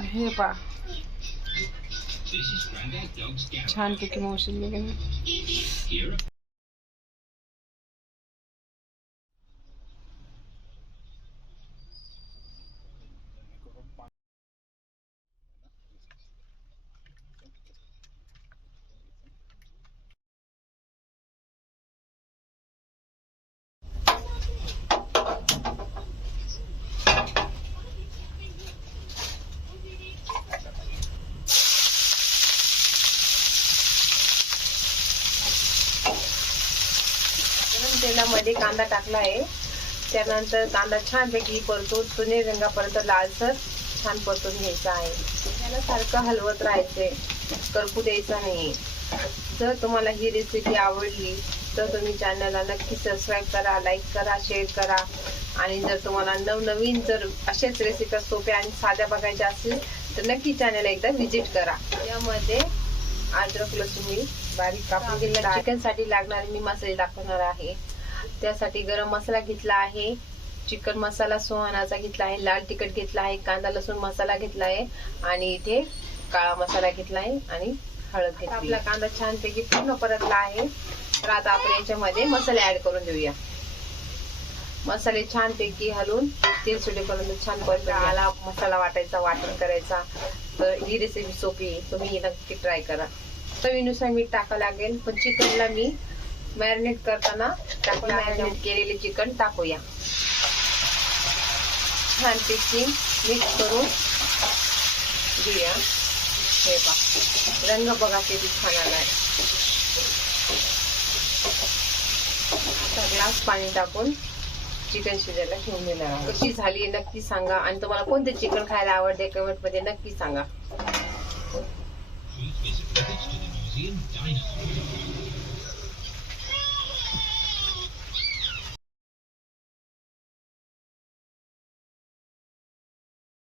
हे पा छानपैकी मौसम गेले. तेलामध्ये कांदा टाकला आहे. त्यानंतर कांदा छानपैकी परतून सोनेरी रंगापर्यंत लालसर छान परतून घ्यायचा आहे. त्याला सारखं हलवत राहायचे, करपू द्यायचा नाही. जर तुम्हाला ही रेसिपी आवडली तर तुम्ही चॅनलला नक्की सबस्क्राईब करा, लाईक करा, शेअर करा. आणि जर तुम्हाला नवनवीन जर अशाच रेसिपी सोप्या आणि साध्या बघायच्या असतील तर नक्की चॅनल एकदा व्हिजिट करा. यामध्ये अद्रक लसूण बारीक कापून घेतला. चिकन साठी लागणारे मी मसाले दाखवणार आहे. त्यासाठी गरम मसाला घेतला आहे, चिकन मसाला सुहानाचा घेतला आहे, लाल तिखट घेतला आहे, कांदा लसूण मसाला घेतला आहे आणि इथे काळा मसाला घेतला आहे आणि हळद घेतली. आपला कांदा छानपैकी पूर्ण परतला आहे. तर आता आपण याच्यामध्ये मसाले ऍड करून देऊया. मसाले छानपैकी हलवून तेल सुटेपर्यंत छान परतायला मसाला वाटायचा, वाटण करायचा. तर ही रेसिपी सोपी आहे, तुम्ही नक्की ट्राय करा. चवीनुसार मीठ टाकावं लागेल, पण चिकनला मी मॅरिनेट करताना टाकूया. मॅरिनेट केलेले चिकन टाकूया. छानपैकी मिक्स करून घेऊया. हे पहा रंग बघा किती छान आलाय. ग्लास पाणी टाकून चिकन शिजायला ठेवून देणार. कशी झाली नक्की सांगा आणि तुम्हाला कोणते चिकन खायला आवडते कमेंट मध्ये नक्की सांगा.